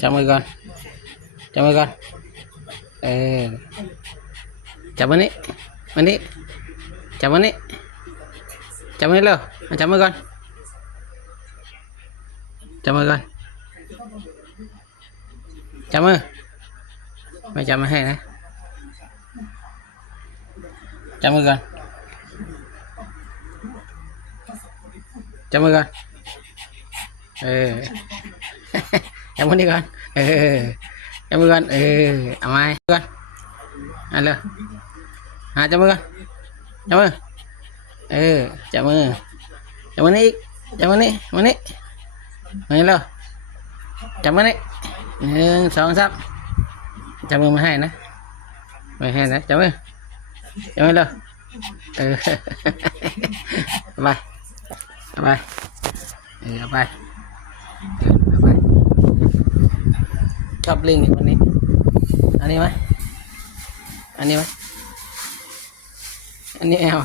จับมือก่อนจับมือก่อนเออจับมือนี้มันนี้จับมือนี้จับมือเร็วมาจับมือก่อนจับมือก่อนจับมือไม่จับมาให้นะจับมือก่อนจับมือก่อนเออ จับมือนี้ก่อนเออจับมือก่อนเออเอาไม้ก่อนเอาเลยจับมือก่อนจับมือเออจับมือจับมือนี้อีกจับมือนี้มือนี้มือนี้เร็วจับมือนี้1 2 3จับมือมาให้นะไม่ให้นะจับมือจับมือเร็วเออ ไปไปไปไปชอบลิงวันนี้อันนี้ไหมอันนี้ไหมอันนี้แอล